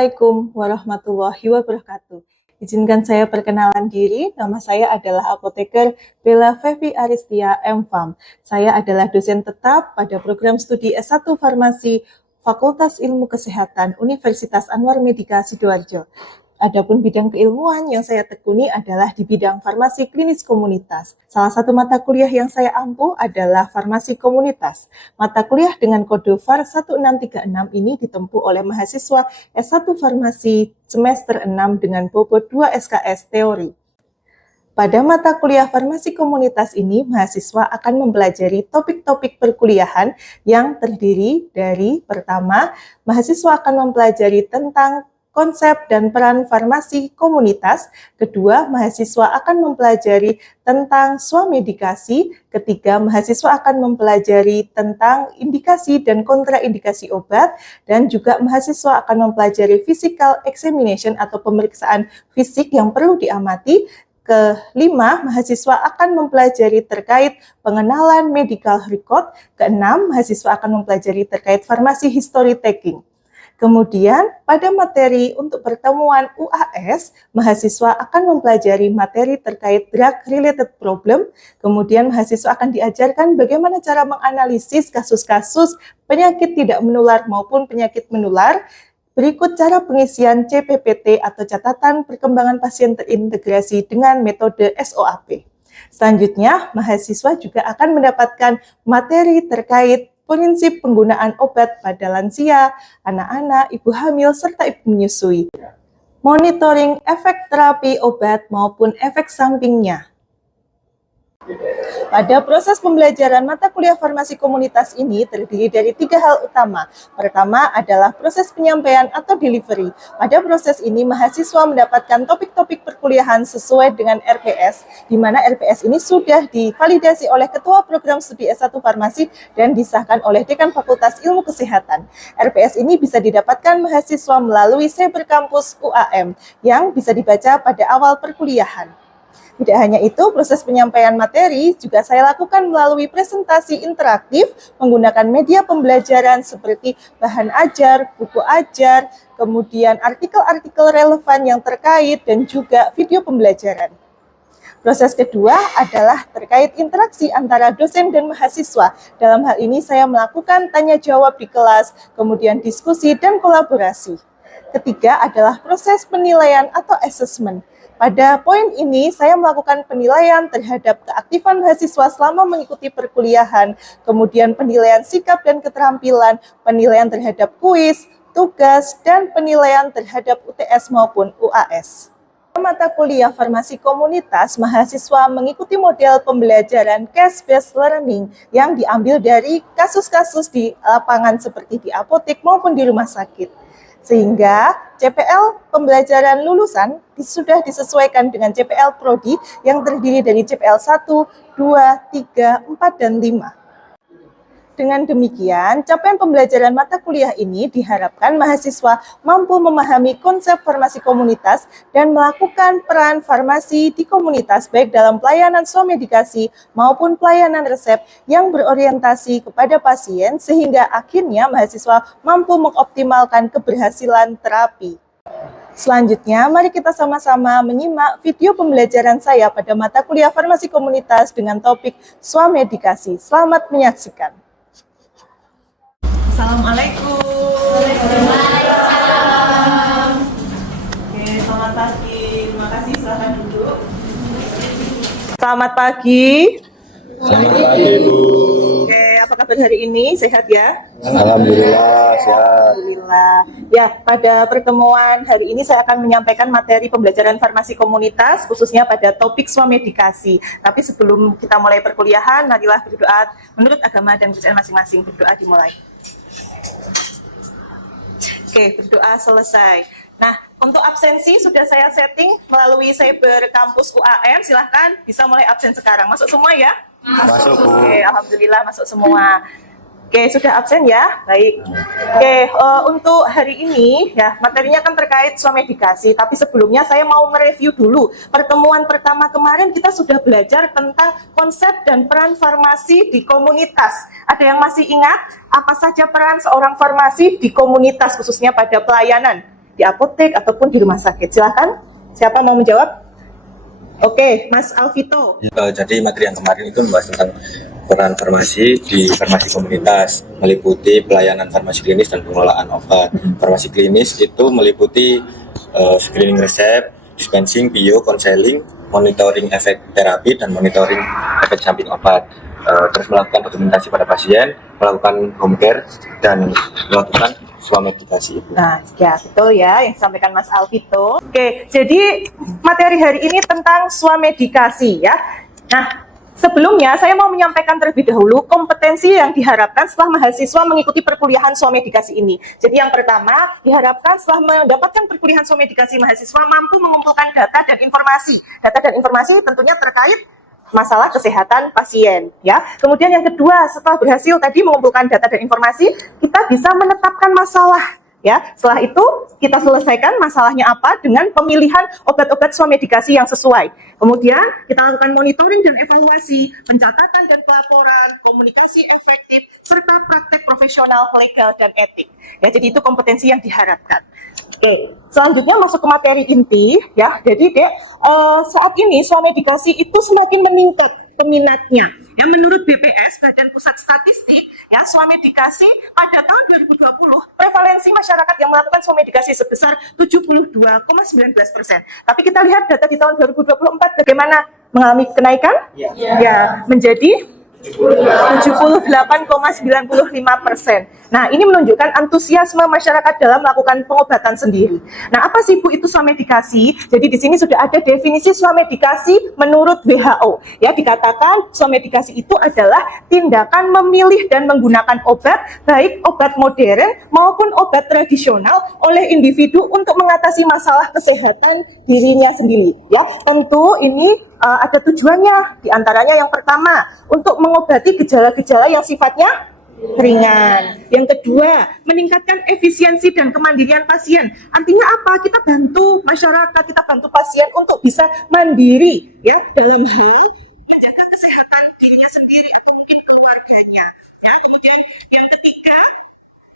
Assalamualaikum warahmatullahi wabarakatuh. Izinkan saya perkenalan diri, nama saya adalah Apoteker Bella Fevi Aristia M.Pharm. Saya adalah dosen tetap pada program studi S1 Farmasi Fakultas Ilmu Kesehatan Universitas Anwar Medika Sidoarjo. Adapun bidang keilmuan yang saya tekuni adalah di bidang farmasi klinis komunitas. Salah satu mata kuliah yang saya ampu adalah farmasi komunitas. Mata kuliah dengan kode FAR 1636 ini ditempuh oleh mahasiswa S1 Farmasi semester 6 dengan bobot 2 SKS teori. Pada mata kuliah farmasi komunitas ini, mahasiswa akan mempelajari topik-topik perkuliahan yang terdiri dari pertama, mahasiswa akan mempelajari tentang konsep dan peran farmasi komunitas. Kedua, mahasiswa akan mempelajari tentang swamedikasi. Ketiga, mahasiswa akan mempelajari tentang indikasi dan kontraindikasi obat. Dan juga mahasiswa akan mempelajari physical examination atau pemeriksaan fisik yang perlu diamati. Kelima, mahasiswa akan mempelajari terkait pengenalan medical record. Keenam, mahasiswa akan mempelajari terkait farmasi history taking. Kemudian, pada materi untuk pertemuan UAS, mahasiswa akan mempelajari materi terkait drug-related problem. Kemudian, mahasiswa akan diajarkan bagaimana cara menganalisis kasus-kasus penyakit tidak menular maupun penyakit menular. Berikut cara pengisian CPPT atau catatan perkembangan pasien terintegrasi dengan metode SOAP. Selanjutnya, mahasiswa juga akan mendapatkan materi terkait prinsip penggunaan obat pada lansia, anak-anak, ibu hamil, serta ibu menyusui. Monitoring efek terapi obat maupun efek sampingnya. Pada proses pembelajaran mata kuliah farmasi komunitas ini terdiri dari 3 hal utama. Pertama adalah proses penyampaian atau delivery. Pada proses ini, mahasiswa mendapatkan topik-topik perkuliahan sesuai dengan RPS, di mana RPS ini sudah divalidasi oleh Ketua Program Studi S1 Farmasi dan disahkan oleh Dekan Fakultas Ilmu Kesehatan. RPS ini bisa didapatkan mahasiswa melalui Cybercampus UAM yang bisa dibaca pada awal perkuliahan. Tidak hanya itu, proses penyampaian materi juga saya lakukan melalui presentasi interaktif menggunakan media pembelajaran seperti bahan ajar, buku ajar, kemudian artikel-artikel relevan yang terkait, dan juga video pembelajaran. Proses kedua adalah terkait interaksi antara dosen dan mahasiswa. Dalam hal ini saya melakukan tanya jawab di kelas, kemudian diskusi dan kolaborasi. Ketiga adalah proses penilaian atau assessment. Pada poin ini, saya melakukan penilaian terhadap keaktifan mahasiswa selama mengikuti perkuliahan, kemudian penilaian sikap dan keterampilan, penilaian terhadap kuis, tugas, dan penilaian terhadap UTS maupun UAS. Mata kuliah farmasi komunitas, mahasiswa mengikuti model pembelajaran case-based learning yang diambil dari kasus-kasus di lapangan seperti di apotek maupun di rumah sakit. Sehingga CPL pembelajaran lulusan sudah disesuaikan dengan CPL Prodi yang terdiri dari CPL 1, 2, 3, 4, dan 5. Dengan demikian, capaian pembelajaran mata kuliah ini diharapkan mahasiswa mampu memahami konsep farmasi komunitas dan melakukan peran farmasi di komunitas baik dalam pelayanan swamedikasi maupun pelayanan resep yang berorientasi kepada pasien sehingga akhirnya mahasiswa mampu mengoptimalkan keberhasilan terapi. Selanjutnya, mari kita sama-sama menyimak video pembelajaran saya pada mata kuliah farmasi komunitas dengan topik swamedikasi. Selamat menyaksikan. Assalamualaikum. Waalaikumsalam. Oke, selamat pagi. Terima kasih, silahkan duduk. Selamat pagi. Selamat pagi, Bu. Oke, apa kabar hari ini? Sehat ya? Alhamdulillah, sehat. Alhamdulillah. Ya, pada pertemuan hari ini saya akan menyampaikan materi pembelajaran farmasi komunitas, khususnya pada topik swamedikasi. Tapi sebelum kita mulai perkuliahan, marilah berdoa menurut agama dan kepercayaan masing-masing. Berdoa dimulai. Oke, berdoa selesai. Nah, untuk absensi sudah saya setting melalui Cybercampus UAM. Silahkan bisa mulai absen sekarang. Masuk semua ya? Masuk, Bu. Oke, alhamdulillah masuk semua. Oke, sudah absen ya? Baik. Oke, untuk hari ini ya materinya kan terkait swamedikasi, tapi sebelumnya saya mau mereview dulu. Pertemuan pertama kemarin kita sudah belajar tentang konsep dan peran farmasi di komunitas. Ada yang masih ingat apa saja peran seorang farmasi di komunitas khususnya pada pelayanan? di apotek ataupun di rumah sakit. Silakan, siapa mau menjawab? Oke, Mas Alvito. Jadi materi yang kemarin itu membahas tentang peran farmasi di farmasi komunitas, meliputi pelayanan farmasi klinis dan pengelolaan obat. Farmasi klinis itu meliputi screening resep, dispensing, bio, konseling, monitoring efek terapi, dan monitoring efek samping obat. Terus melakukan dokumentasi pada pasien, melakukan home care, dan melakukan swamedikasi. Nah, ya betul ya yang disampaikan Mas Alvito. Oke, jadi materi hari ini tentang swamedikasi ya. Nah, sebelumnya saya mau menyampaikan terlebih dahulu kompetensi yang diharapkan setelah mahasiswa mengikuti perkuliahan swamedikasi ini. Jadi yang pertama, diharapkan setelah mendapatkan perkuliahan swamedikasi, mahasiswa mampu mengumpulkan data dan informasi. Data dan informasi tentunya terkait masalah kesehatan pasien ya. Kemudian yang kedua, setelah berhasil tadi mengumpulkan data dan informasi, kita bisa menetapkan masalah ya. Setelah itu kita selesaikan masalahnya apa dengan pemilihan obat-obat swamedikasi yang sesuai. Kemudian kita lakukan monitoring dan evaluasi, pencatatan dan pelaporan, komunikasi efektif, serta praktek profesional, legal dan etik. Ya, jadi itu kompetensi yang diharapkan. Oke, selanjutnya masuk ke materi inti ya. Jadi saat ini swamedikasi itu semakin meningkat peminatnya. Ya, menurut BPS, Badan Pusat Statistik, ya swamedikasi pada tahun 2020 prevalensi masyarakat yang melakukan swamedikasi sebesar 72,19%. Tapi kita lihat data di tahun 2024 bagaimana, mengalami kenaikan? Ya, menjadi 78,95%. Nah, ini menunjukkan antusiasme masyarakat dalam melakukan pengobatan sendiri. Nah, apa sih Bu itu swamedikasi? Jadi di sini sudah ada definisi swamedikasi menurut WHO. Ya, dikatakan swamedikasi itu adalah tindakan memilih dan menggunakan obat, baik obat modern maupun obat tradisional oleh individu untuk mengatasi masalah kesehatan dirinya sendiri. Ya, tentu ini ada tujuannya, diantaranya yang pertama untuk mengobati gejala-gejala yang sifatnya ringan. Yang kedua, meningkatkan efisiensi dan kemandirian pasien. Artinya apa? Kita bantu masyarakat, kita bantu pasien untuk bisa mandiri ya dalam hal menjaga kesehatan dirinya sendiri atau mungkin keluarganya. Ya, kemudian yang ketiga,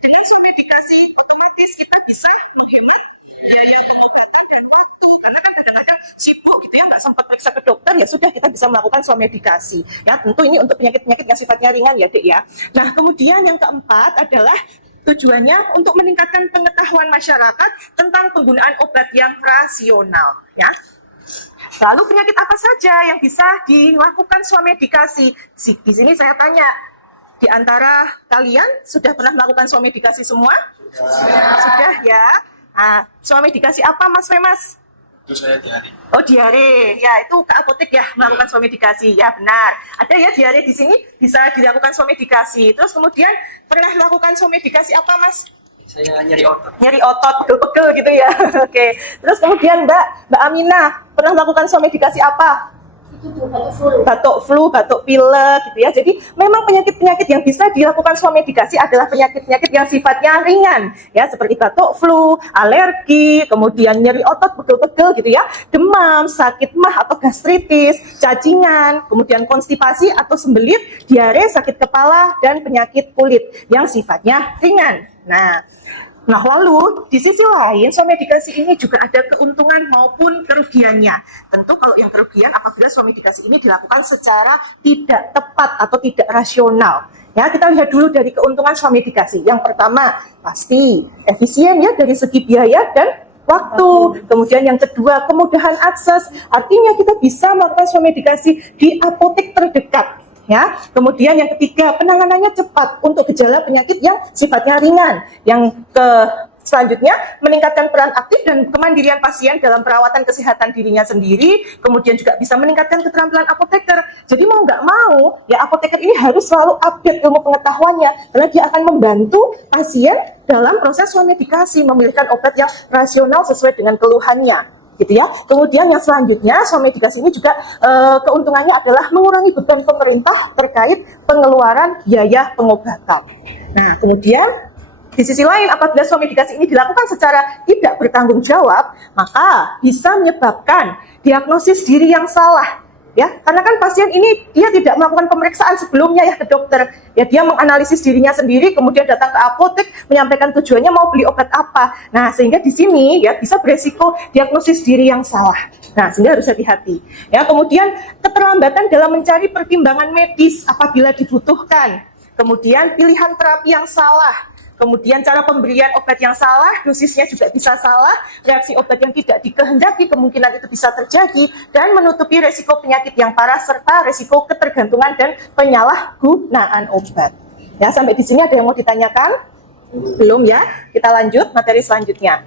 dengan swamedikasi otomatis kita bisa menghemat biaya pengobatan dan waktu. Karena kan kadang-kadang sibuk gitu ya, nggak sempat periksa ke dokter, ya sudah kita bisa melakukan swamedikasi. Ya, tentu ini untuk penyakit-penyakit yang sifatnya ringan ya, Dek ya. Nah, kemudian yang keempat adalah tujuannya untuk meningkatkan pengetahuan masyarakat tentang penggunaan obat yang rasional, ya. Lalu penyakit apa saja yang bisa dilakukan swamedikasi? Di sini saya tanya, di antara kalian sudah pernah melakukan swamedikasi semua? Sudah ya. Nah, swamedikasi apa Mas Femas? Itu saya diare. Oh, diare. Ya, itu ke apotek ya melakukan swamedikasi. Ya, benar. Ada ya diare di sini bisa dilakukan swamedikasi. Terus kemudian pernah melakukan swamedikasi apa, Mas? Saya nyeri otot. Nyeri otot, pegel-pegel gitu ya. Oke. Terus kemudian Mbak Aminah pernah melakukan swamedikasi apa? Batuk flu, batuk pilek gitu ya. Jadi memang penyakit-penyakit yang bisa dilakukan swamedikasi adalah penyakit-penyakit yang sifatnya ringan ya, seperti batuk flu, alergi, kemudian nyeri otot pegel-pegel gitu ya, demam, sakit mah atau gastritis, cacingan, kemudian konstipasi atau sembelit, diare, sakit kepala, dan penyakit kulit yang sifatnya ringan. Nah, lalu di sisi lain swamedikasi ini juga ada keuntungan maupun kerugiannya. Tentu kalau yang kerugian apabila swamedikasi ini dilakukan secara tidak tepat atau tidak rasional. Ya, kita lihat dulu dari keuntungan swamedikasi. Yang pertama, pasti efisien ya dari segi biaya dan waktu. Kemudian yang kedua, kemudahan akses. Artinya kita bisa melakukan swamedikasi di apotek terdekat. Ya, kemudian yang ketiga, penanganannya cepat untuk gejala penyakit yang sifatnya ringan. Yang selanjutnya, meningkatkan peran aktif dan kemandirian pasien dalam perawatan kesehatan dirinya sendiri. Kemudian juga bisa meningkatkan keterampilan apoteker. Jadi mau nggak mau, ya apoteker ini harus selalu update ilmu pengetahuannya, karena dia akan membantu pasien dalam proses swamedikasi, memilihkan obat yang rasional sesuai dengan keluhannya. Gitu ya. Kemudian yang selanjutnya, swamedikasi ini juga keuntungannya adalah mengurangi beban pemerintah terkait pengeluaran biaya pengobatan. Nah, kemudian di sisi lain, apabila swamedikasi ini dilakukan secara tidak bertanggung jawab, maka bisa menyebabkan diagnosis diri yang salah. Ya, karena kan pasien ini dia tidak melakukan pemeriksaan sebelumnya ya ke dokter. Ya, dia menganalisis dirinya sendiri, kemudian datang ke apotek menyampaikan tujuannya mau beli obat apa. Nah, sehingga di sini ya bisa beresiko diagnosis diri yang salah. Nah, sehingga harus hati-hati. Ya, kemudian keterlambatan dalam mencari pertimbangan medis apabila dibutuhkan. Kemudian pilihan terapi yang salah. Kemudian cara pemberian obat yang salah, dosisnya juga bisa salah, reaksi obat yang tidak dikehendaki kemungkinan itu bisa terjadi, dan menutupi resiko penyakit yang parah serta resiko ketergantungan dan penyalahgunaan obat. Ya, sampai di sini ada yang mau ditanyakan? Belum ya? Kita lanjut materi selanjutnya.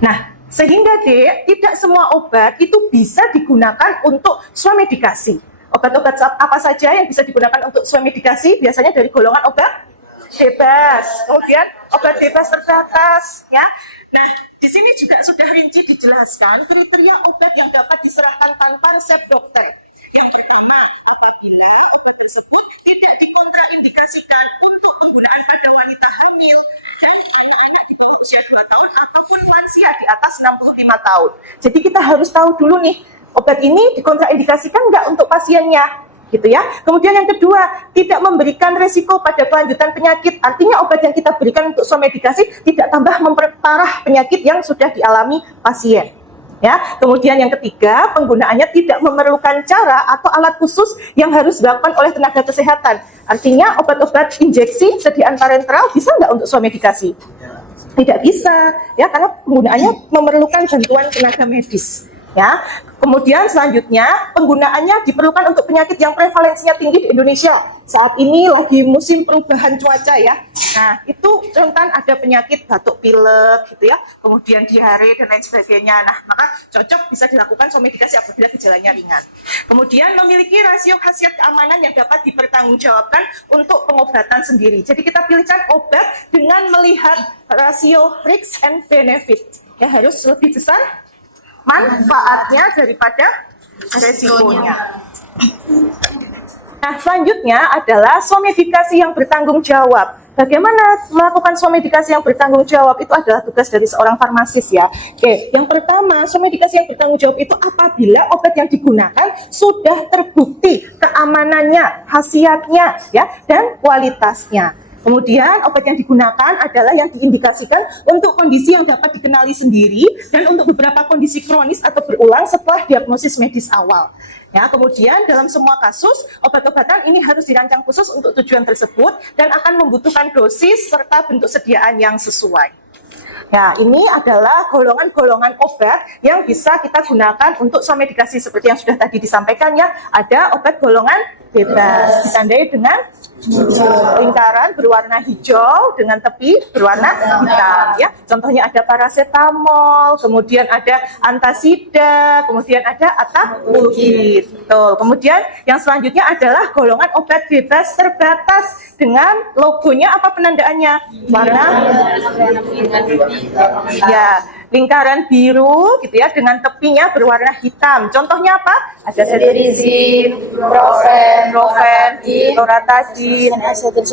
Nah, sehingga tidak semua obat itu bisa digunakan untuk swamedikasi. Obat-obat apa saja yang bisa digunakan untuk swamedikasi? Biasanya dari golongan obat bebas, kemudian obat bebas terbatas, ya. Nah, di sini juga sudah rinci dijelaskan kriteria obat yang dapat diserahkan tanpa resep dokter. Yang pertama, apabila obat tersebut tidak dikontraindikasikan untuk penggunaan pada wanita hamil dan anak di bawah usia 2 tahun ataupun lansia di atas 65 tahun. Jadi kita harus tahu dulu nih, obat ini dikontraindikasikan nggak untuk pasiennya, gitu ya. Kemudian yang kedua, tidak memberikan resiko pada kelanjutan penyakit. Artinya obat yang kita berikan untuk swamedikasi tidak tambah memperparah penyakit yang sudah dialami pasien. Ya. Kemudian yang ketiga, penggunaannya tidak memerlukan cara atau alat khusus yang harus dilakukan oleh tenaga kesehatan. Artinya obat-obat injeksi sediaan parenteral bisa nggak untuk swamedikasi? Tidak bisa, ya, karena penggunaannya memerlukan bantuan tenaga medis. Ya, kemudian selanjutnya penggunaannya diperlukan untuk penyakit yang prevalensinya tinggi di Indonesia. Saat ini lagi musim perubahan cuaca ya. Nah, itu rentan ada penyakit batuk pilek gitu ya, kemudian diare dan lain sebagainya. Nah, maka cocok bisa dilakukan swamedikasi apabila gejalanya ringan. Kemudian memiliki rasio khasiat keamanan yang dapat dipertanggungjawabkan untuk pengobatan sendiri. Jadi kita pilihkan obat dengan melihat rasio risk and benefit. Ya, harus lebih besar manfaatnya daripada resikonya. Nah, selanjutnya adalah swamedikasi yang bertanggung jawab. Bagaimana melakukan swamedikasi yang bertanggung jawab? Itu adalah tugas dari seorang farmasis ya. Oke, yang pertama, swamedikasi yang bertanggung jawab itu apabila obat yang digunakan sudah terbukti keamanannya, khasiatnya, ya, dan kualitasnya. Kemudian obat yang digunakan adalah yang diindikasikan untuk kondisi yang dapat dikenali sendiri dan untuk beberapa kondisi kronis atau berulang setelah diagnosis medis awal. Ya, kemudian dalam semua kasus obat-obatan ini harus dirancang khusus untuk tujuan tersebut dan akan membutuhkan dosis serta bentuk sediaan yang sesuai. Ya, ini adalah golongan-golongan obat yang bisa kita gunakan untuk swamedikasi seperti yang sudah tadi disampaikan ya. Ada obat golongan bebas ditandai dengan lingkaran berwarna hijau dengan tepi berwarna hitam ya. Contohnya ada paracetamol, kemudian ada antasida, kemudian ada atapulgid. Kemudian yang selanjutnya adalah golongan obat bebas terbatas dengan logonya apa penandaannya? Warna ya, lingkaran biru gitu ya dengan tepinya berwarna hitam. Contohnya apa? Ada cetirizine, ibuprofen, loratadin,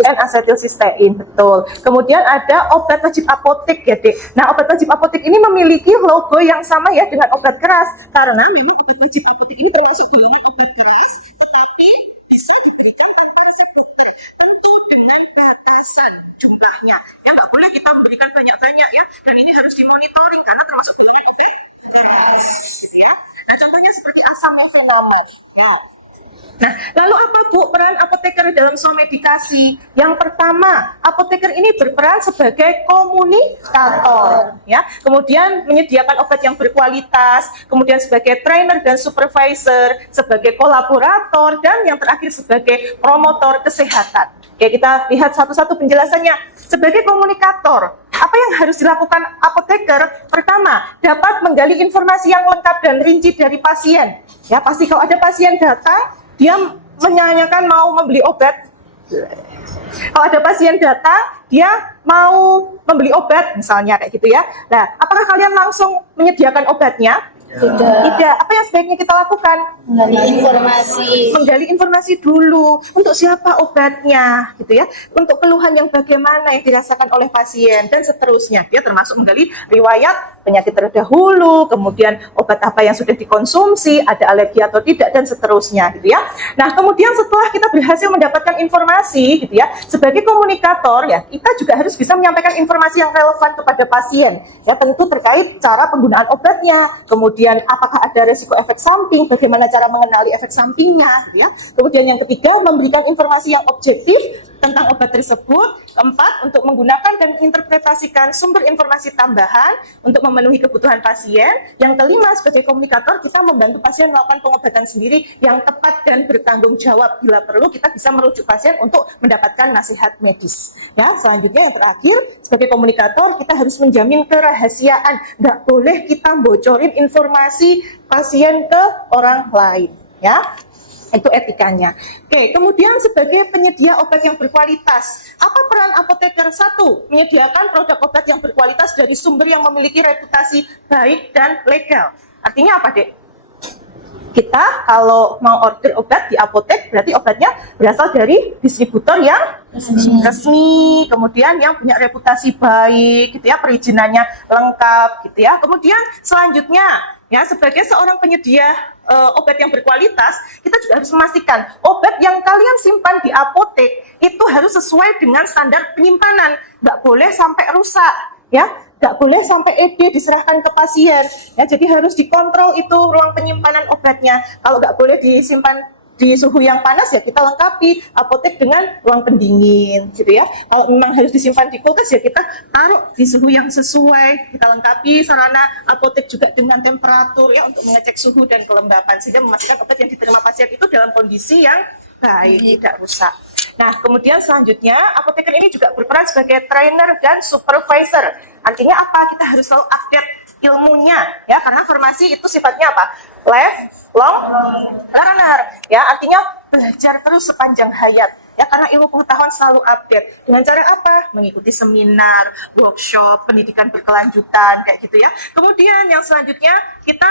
dan asetilsistein. Betul. Kemudian ada obat wajib apotek ya, Dek. Nah, obat wajib apotek ini memiliki logo yang sama ya dengan obat keras karena memang obat wajib apotek ini termasuk golongan obat keras tetapi bisa diberikan tanpa resep dokter. Tentu dengan batasan jumlahnya. Ya, nggak boleh kita memberikan banyak-banyak ya. Dan ini harus dimonitoring karena termasuk golongan obat keras, gitu ya. Nah, contohnya seperti asam mefenamon. Ya. Nah, lalu apa Bu peran apoteker dalam swamedikasi? Yang pertama, apoteker ini berperan sebagai komunikator, ya. Kemudian menyediakan obat yang berkualitas, kemudian sebagai trainer dan supervisor, sebagai kolaborator, dan yang terakhir sebagai promotor kesehatan. Oke, kita lihat satu-satu penjelasannya. Sebagai komunikator, apa yang harus dilakukan apoteker? Pertama, dapat menggali informasi yang lengkap dan rinci dari pasien. Ya, pasti kalau ada pasien datang, dia menanyakan mau membeli obat. Kalau ada pasien datang, dia mau membeli obat, misalnya kayak gitu ya. Nah, apakah kalian langsung menyediakan obatnya? Tidak. Apa yang sebaiknya kita lakukan? Menggali informasi dulu. Untuk siapa obatnya, gitu ya? Untuk keluhan yang bagaimana yang dirasakan oleh pasien dan seterusnya. Dia termasuk menggali riwayat penyakit terdahulu, kemudian obat apa yang sudah dikonsumsi, ada alergi atau tidak dan seterusnya, gitu ya. Nah, kemudian setelah kita berhasil mendapatkan informasi, gitu ya, sebagai komunikator ya, kita juga harus bisa menyampaikan informasi yang relevan kepada pasien. Ya, tentu terkait cara penggunaan obatnya, kemudian apakah ada resiko efek samping, bagaimana cara mengenali efek sampingnya, ya. Kemudian yang ketiga, memberikan informasi yang objektif tentang obat tersebut. Keempat, untuk menggunakan dan menginterpretasikan sumber informasi tambahan untuk memenuhi kebutuhan pasien. Yang kelima, sebagai komunikator, kita membantu pasien melakukan pengobatan sendiri yang tepat dan bertanggung jawab. Bila perlu, kita bisa merujuk pasien untuk mendapatkan nasihat medis. Ya, selanjutnya yang terakhir, sebagai komunikator, kita harus menjamin kerahasiaan. Nggak boleh kita bocorin informasi pasien ke orang lain. Ya, itu etikanya. Oke, kemudian sebagai penyedia obat yang berkualitas, apa peran apoteker? Satu, menyediakan produk obat yang berkualitas dari sumber yang memiliki reputasi baik dan legal. Artinya apa, Dek? Kita kalau mau order obat di apotek, berarti obatnya berasal dari distributor yang resmi, kemudian yang punya reputasi baik, gitu ya, perizinannya lengkap, gitu ya. Kemudian selanjutnya, ya, sebagai seorang penyedia obat yang berkualitas, kita juga harus memastikan obat yang kalian simpan di apotek itu harus sesuai dengan standar penyimpanan, nggak boleh sampai rusak, ya, nggak boleh sampai ED diserahkan ke pasien, ya, jadi harus dikontrol itu ruang penyimpanan obatnya. Kalau nggak boleh disimpan di suhu yang panas, ya kita lengkapi apotek dengan ruang pendingin, gitu ya. Kalau memang harus disimpan di kulkas, ya kita taruh di suhu yang sesuai. Kita lengkapi sarana apotek juga dengan temperatur, ya, untuk mengecek suhu dan kelembapan sehingga memastikan obat yang diterima pasien itu dalam kondisi yang baik, tidak rusak. Nah, kemudian selanjutnya apoteker ini juga berperan sebagai trainer dan supervisor. Artinya apa? Kita harus selalu update ilmunya, ya, karena farmasi itu sifatnya apa? Lifelong learner, ya, artinya belajar terus sepanjang hayat, ya, karena ilmu pengetahuan selalu update. Dengan cara apa? Mengikuti seminar, workshop, pendidikan berkelanjutan, kayak gitu ya. Kemudian yang selanjutnya, kita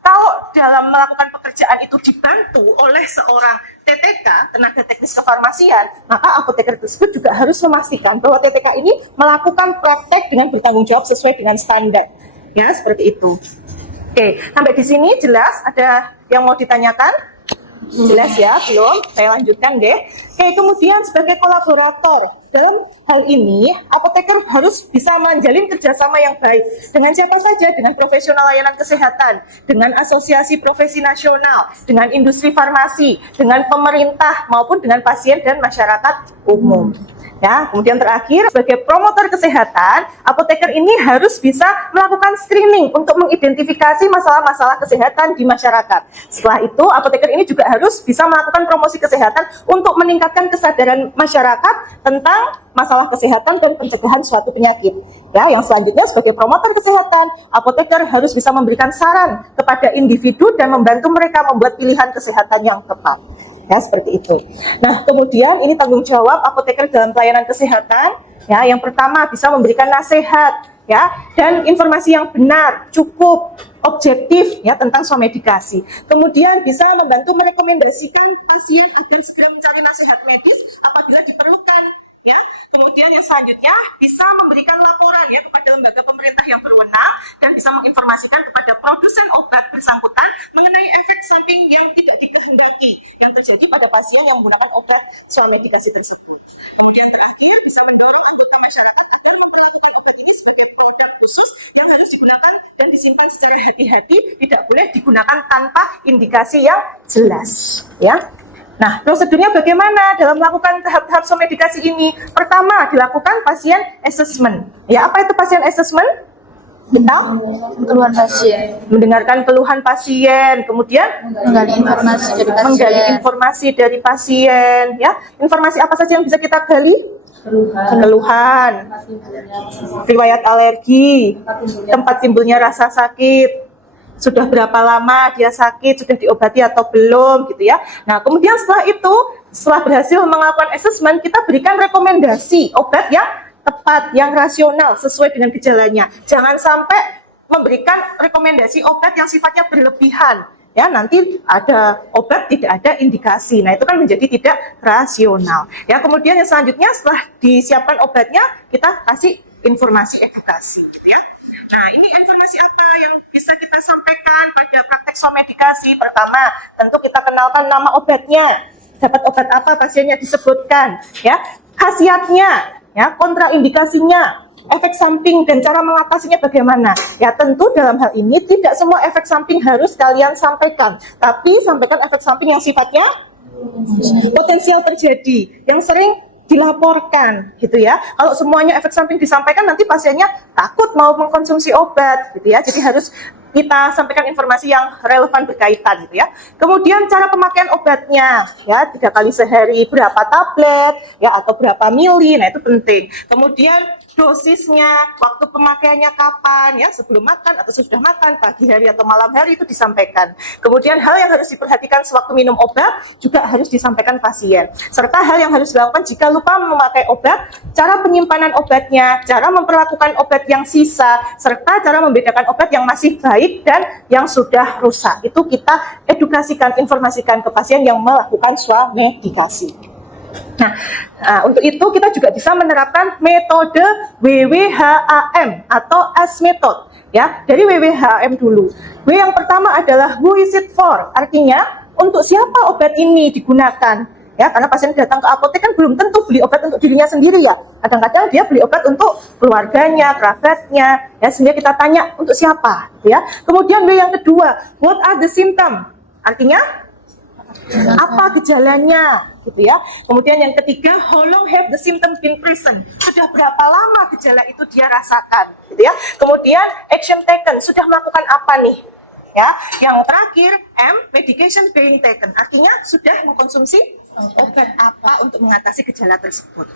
kalau dalam melakukan pekerjaan itu dibantu oleh seorang TTK, tenaga teknis kefarmasian, maka apoteker tersebut juga harus memastikan bahwa TTK ini melakukan praktek dengan bertanggung jawab sesuai dengan standar. Ya, seperti itu. Oke, sampai di sini jelas? Ada yang mau ditanyakan? Jelas ya? Belum? Saya lanjutkan deh. Oke, kemudian sebagai kolaborator, dalam hal ini apoteker harus bisa menjalin kerjasama yang baik. Dengan siapa saja? Dengan profesional layanan kesehatan, dengan asosiasi profesi nasional, dengan industri farmasi, dengan pemerintah, maupun dengan pasien dan masyarakat umum. Ya, kemudian terakhir, sebagai promotor kesehatan, apoteker ini harus bisa melakukan screening untuk mengidentifikasi masalah-masalah kesehatan di masyarakat. Setelah itu, apoteker ini juga harus bisa melakukan promosi kesehatan untuk meningkatkan kesadaran masyarakat tentang masalah kesehatan dan pencegahan suatu penyakit. Ya, yang selanjutnya sebagai promotor kesehatan, apoteker harus bisa memberikan saran kepada individu dan membantu mereka membuat pilihan kesehatan yang tepat. Ya, seperti itu. Nah, kemudian ini tanggung jawab apoteker dalam pelayanan kesehatan. Ya, yang pertama bisa memberikan nasihat, ya, dan informasi yang benar, cukup, objektif, ya, tentang swamedikasi. Kemudian bisa membantu merekomendasikan pasien agar segera mencari nasihat medis apabila diperlukan. Ya, kemudian yang selanjutnya bisa memberikan laporan, ya, kepada lembaga pemerintah yang berwenang dan bisa menginformasikan kepada produsen obat bersangkutan mengenai efek samping yang tidak dikehendaki yang terjadi pada pasien yang menggunakan obat swamedikasi tersebut. Kemudian terakhir bisa mendorong anggota masyarakat agar memperlakukan obat ini sebagai produk khusus yang harus digunakan dan disimpan secara hati-hati, tidak boleh digunakan tanpa indikasi yang jelas. Ya. Nah, prosedurnya bagaimana dalam melakukan tahap-tahap swamedikasi ini? Pertama, dilakukan pasien assessment. Ya, apa itu pasien assessment? Kita keluhan pasien, mendengarkan keluhan pasien, kemudian menggali informasi dari pasien. Ya, informasi apa saja yang bisa kita gali? Keluhan, riwayat alergi, tempat timbulnya rasa sakit, sudah berapa lama dia sakit, sudah diobati atau belum, gitu ya. Nah, kemudian setelah itu, setelah berhasil melakukan assessment, kita berikan rekomendasi obat yang tepat, yang rasional, sesuai dengan gejalanya. Jangan sampai memberikan rekomendasi obat yang sifatnya berlebihan. Ya, nanti ada obat tidak ada indikasi. Nah, itu kan menjadi tidak rasional. Ya, kemudian yang selanjutnya setelah disiapkan obatnya, kita kasih informasi edukasi gitu ya. Nah, ini informasi apa yang bisa kita sampaikan pada praktek somedikasi? Pertama, tentu kita kenalkan nama obatnya. Dapat obat apa pasiennya disebutkan, ya. Khasiatnya, ya, kontraindikasinya, efek samping dan cara mengatasinya bagaimana. Ya, tentu dalam hal ini tidak semua efek samping harus kalian sampaikan, tapi sampaikan efek samping yang sifatnya potensial terjadi, yang sering dilaporkan gitu ya. Kalau semuanya efek samping disampaikan, nanti pasiennya takut mau mengkonsumsi obat gitu ya. Jadi harus kita sampaikan informasi yang relevan berkaitan gitu ya. Kemudian cara pemakaian obatnya, ya, 3 kali sehari, berapa tablet ya, atau berapa mili. Nah, itu penting. Kemudian dosisnya, waktu pemakaiannya kapan, ya, sebelum makan atau sudah makan, pagi hari atau malam hari, itu disampaikan. Kemudian hal yang harus diperhatikan sewaktu minum obat juga harus disampaikan pasien. Serta hal yang harus dilakukan jika lupa memakai obat, cara penyimpanan obatnya, cara memperlakukan obat yang sisa, serta cara membedakan obat yang masih baik dan yang sudah rusak. Itu kita edukasikan, informasikan ke pasien yang melakukan swamedikasi. Nah, untuk itu kita juga bisa menerapkan metode WWHAM atau AS method, ya. Dari WWHAM dulu. W yang pertama adalah who is it for? Artinya untuk siapa obat ini digunakan? Ya, karena pasien datang ke apotek kan belum tentu beli obat untuk dirinya sendiri ya. Kadang-kadang dia beli obat untuk keluarganya, kerabatnya, ya, sehingga kita tanya untuk siapa, ya. Kemudian W yang kedua, what are the symptom? Artinya apa gejalanya, gitu ya. Kemudian yang ketiga, how long have the symptom been present? Sudah berapa lama gejala itu dia rasakan, gitu ya. Kemudian action taken, sudah melakukan apa nih? Ya, yang terakhir M, medication being taken. Artinya sudah mengkonsumsi obat apa untuk mengatasi gejala tersebut.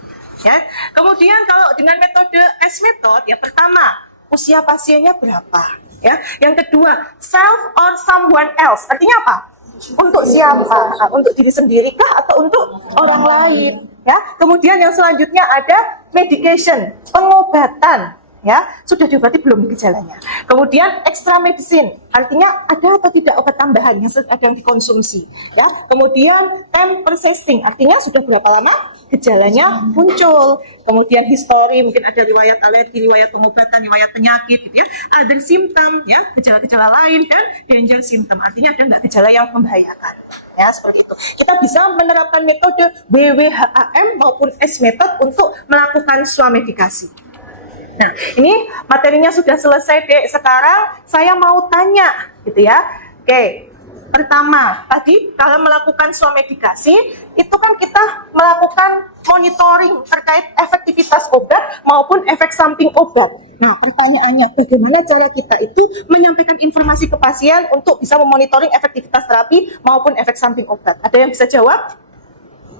Ya. Kemudian kalau dengan metode S method, ya, pertama, usia pasiennya berapa? Ya. Yang kedua, self or someone else. Artinya apa? Untuk siapa? Untuk diri sendiri kah atau untuk orang lain? Ya. Kemudian yang selanjutnya ada medication, pengobatan. Ya, sudah diobati belum gejalanya. Kemudian extra medicine, artinya ada atau tidak obat tambahan yang sedang dikonsumsi. Ya. Kemudian time persisting, artinya sudah berapa lama gejalanya muncul. Kemudian history, mungkin ada riwayat alergi, riwayat pengobatan, riwayat penyakit, gitu ya. Other symptom, ya, gejala-gejala lain, dan danger symptom, artinya ada nggak gejala yang membahayakan. Ya, seperti itu. Kita bisa menerapkan metode WWHAM maupun S method untuk melakukan swamedikasi. Nah, ini materinya sudah selesai, Dek. Sekarang saya mau tanya, gitu ya. Oke, pertama, tadi kalau melakukan swamedikasi, itu kan kita melakukan monitoring terkait efektivitas obat maupun efek samping obat. Nah, pertanyaannya, bagaimana cara kita itu menyampaikan informasi ke pasien untuk bisa memonitoring efektivitas terapi maupun efek samping obat? Ada yang bisa jawab?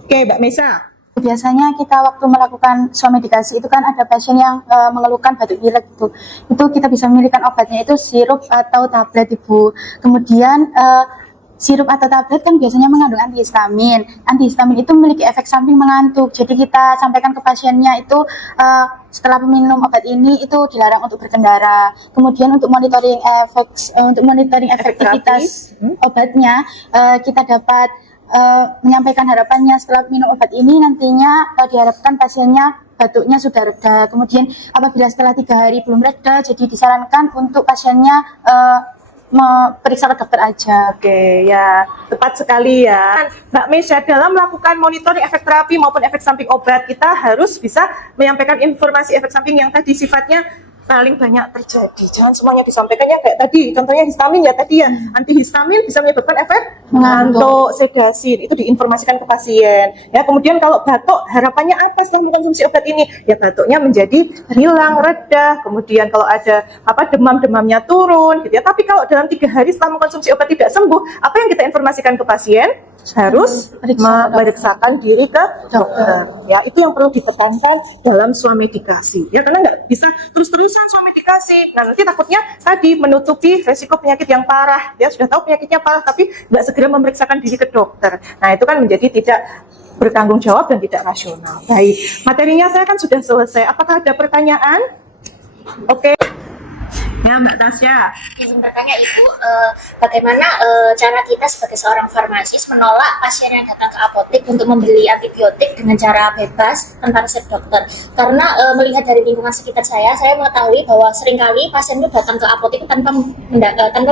Oke, Mbak Mesa. Biasanya kita waktu melakukan swamedikasi itu kan ada pasien yang mengeluhkan batuk pilek gitu. Itu kita bisa memberikan obatnya itu sirup atau tablet, Ibu. Kemudian sirup atau tablet kan biasanya mengandung antihistamin. Antihistamin itu memiliki efek samping mengantuk. Jadi kita sampaikan ke pasiennya itu setelah meminum obat ini itu dilarang untuk berkendara. Kemudian untuk monitoring efektivitas obatnya, kita dapat menyampaikan harapannya setelah minum obat ini nantinya diharapkan pasiennya batuknya sudah reda. Kemudian apabila setelah 3 hari belum reda, jadi disarankan untuk pasiennya periksa ke dokter aja. Oke, ya, tepat sekali ya. Mbak Mesya, dalam melakukan monitoring efek terapi maupun efek samping obat, kita harus bisa menyampaikan informasi efek samping yang tadi sifatnya paling banyak terjadi. Jangan semuanya disampaikannya kayak tadi, contohnya histamin ya tadi ya. Antihistamin bisa menyebabkan efek mengantuk, sedasi. Itu diinformasikan ke pasien. Ya, kemudian kalau batuk, harapannya apa setelah mengkonsumsi obat ini? Ya, batuknya menjadi hilang, reda. Kemudian kalau ada demamnya turun gitu ya. Tapi kalau dalam 3 hari setelah mengkonsumsi obat tidak sembuh, apa yang kita informasikan ke pasien? Harus memeriksakan diri ke dokter. Ya, itu yang perlu ditekankan dalam swamedikasi. Ya, karena nggak bisa terus-terusan swamedikasi. Nah, nanti takutnya tadi menutupi resiko penyakit yang parah. Ya, sudah tahu penyakitnya parah, tapi nggak segera memeriksakan diri ke dokter. Nah, itu kan menjadi tidak bertanggung jawab dan tidak rasional. Baik, materinya saya kan sudah selesai. Apakah ada pertanyaan? Oke. Ya, Mbak Tasya. Izin bertanya Ibu, bagaimana cara kita sebagai seorang farmasis menolak pasien yang datang ke apotek untuk membeli antibiotik dengan cara bebas tanpa resep dokter? Karena melihat dari lingkungan sekitar saya mengetahui bahwa seringkali pasien itu datang ke apotek tanpa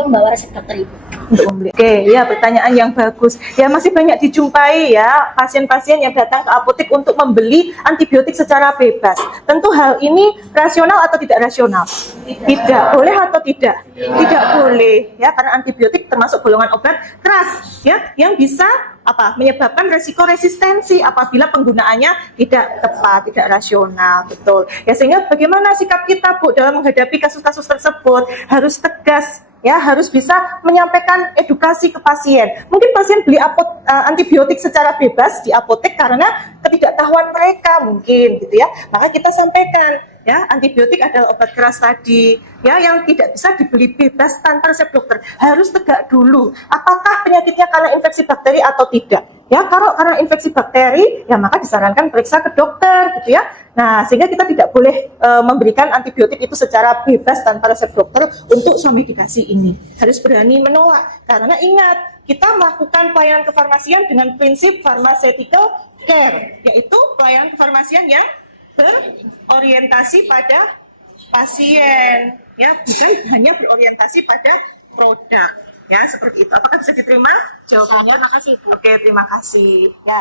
membawa resep dokter Ibu. Untuk membeli. Oke, ya pertanyaan yang bagus. Ya masih banyak dijumpai ya pasien-pasien yang datang ke apotek untuk membeli antibiotik secara bebas. Tentu hal ini rasional atau tidak rasional? Tidak. Boleh atau tidak? Tidak boleh ya, karena antibiotik termasuk golongan obat keras ya yang bisa menyebabkan resiko resistensi apabila penggunaannya tidak tepat, tidak rasional, betul. Ya sehingga bagaimana sikap kita Bu dalam menghadapi kasus-kasus tersebut? Harus tegas ya, harus bisa menyampaikan edukasi ke pasien. Mungkin pasien beli antibiotik secara bebas di apotek karena ketidaktahuan mereka mungkin gitu ya. Maka kita sampaikan ya, antibiotik adalah obat keras tadi ya yang tidak bisa dibeli bebas tanpa resep dokter. Harus tegak dulu apakah penyakitnya karena infeksi bakteri atau tidak. Ya, kalau karena infeksi bakteri ya maka disarankan periksa ke dokter gitu ya. Nah, sehingga kita tidak boleh memberikan antibiotik itu secara bebas tanpa resep dokter untuk somedikasi ini. Harus berani menolak karena ingat, kita melakukan pelayanan kefarmasian dengan prinsip pharmaceutical care, yaitu pelayanan kefarmasian yang berorientasi pada pasien ya, bukan hanya berorientasi pada produk ya, seperti itu. Apakah bisa diterima jawabannya? Terima kasih. Oke, terima kasih ya.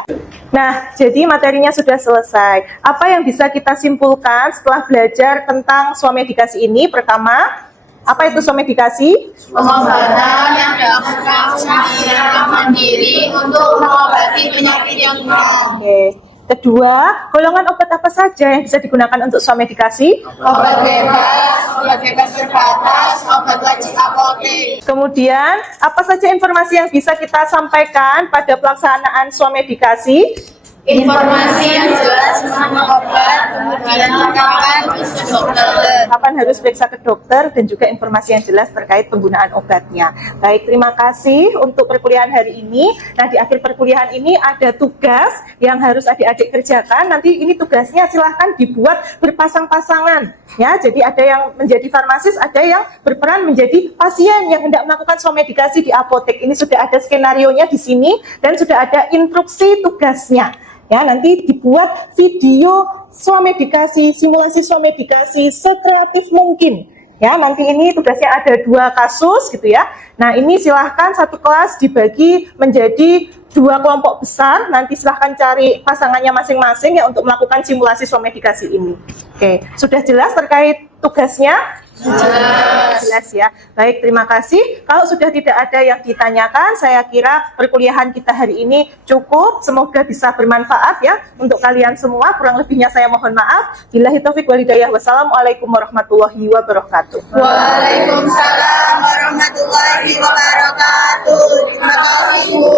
Nah, jadi materinya sudah selesai. Apa yang bisa kita simpulkan setelah belajar tentang swamedikasi ini? Pertama, apa itu swamedikasi? Pengobatan yang dilakukan secara mandiri untuk mengobati penyakit yang umum. Oke. Kedua, golongan obat apa saja yang bisa digunakan untuk swamedikasi? Obat bebas terbatas, obat wajib apotek. Kemudian, apa saja informasi yang bisa kita sampaikan pada pelaksanaan swamedikasi? Informasi yang jelas tentang obat, kemudian kapan harus ke dokter. Kapan harus periksa ke dokter, dan juga informasi yang jelas terkait penggunaan obatnya. Baik, terima kasih untuk perkuliahan hari ini. Nah, di akhir perkuliahan ini ada tugas yang harus adik-adik kerjakan. Nanti ini tugasnya silahkan dibuat berpasang-pasangan. Ya, jadi ada yang menjadi farmasis, ada yang berperan menjadi pasien yang hendak melakukan swamedikasi di apotek. Ini sudah ada skenarionya di sini dan sudah ada instruksi tugasnya. Ya, nanti dibuat video swamedikasi, simulasi swamedikasi sekreatif mungkin. Ya, nanti ini tugasnya ada 2 kasus gitu ya. Nah, ini silahkan satu kelas dibagi menjadi 2 kelompok besar. Nanti silahkan cari pasangannya masing-masing ya untuk melakukan simulasi swamedikasi ini. Oke, sudah jelas terkait tugasnya? Jelas ya. Baik, terima kasih. Kalau sudah tidak ada yang ditanyakan, saya kira perkuliahan kita hari ini cukup. Semoga bisa bermanfaat ya untuk kalian semua. Kurang lebihnya saya mohon maaf. Billahi taufik wal hidayah. Wassalamualaikum warahmatullahi wabarakatuh. Waalaikumsalam warahmatullahi wabarakatuh. Terima kasih, Bu.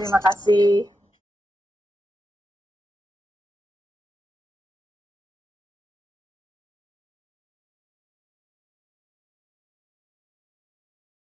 Terima kasih.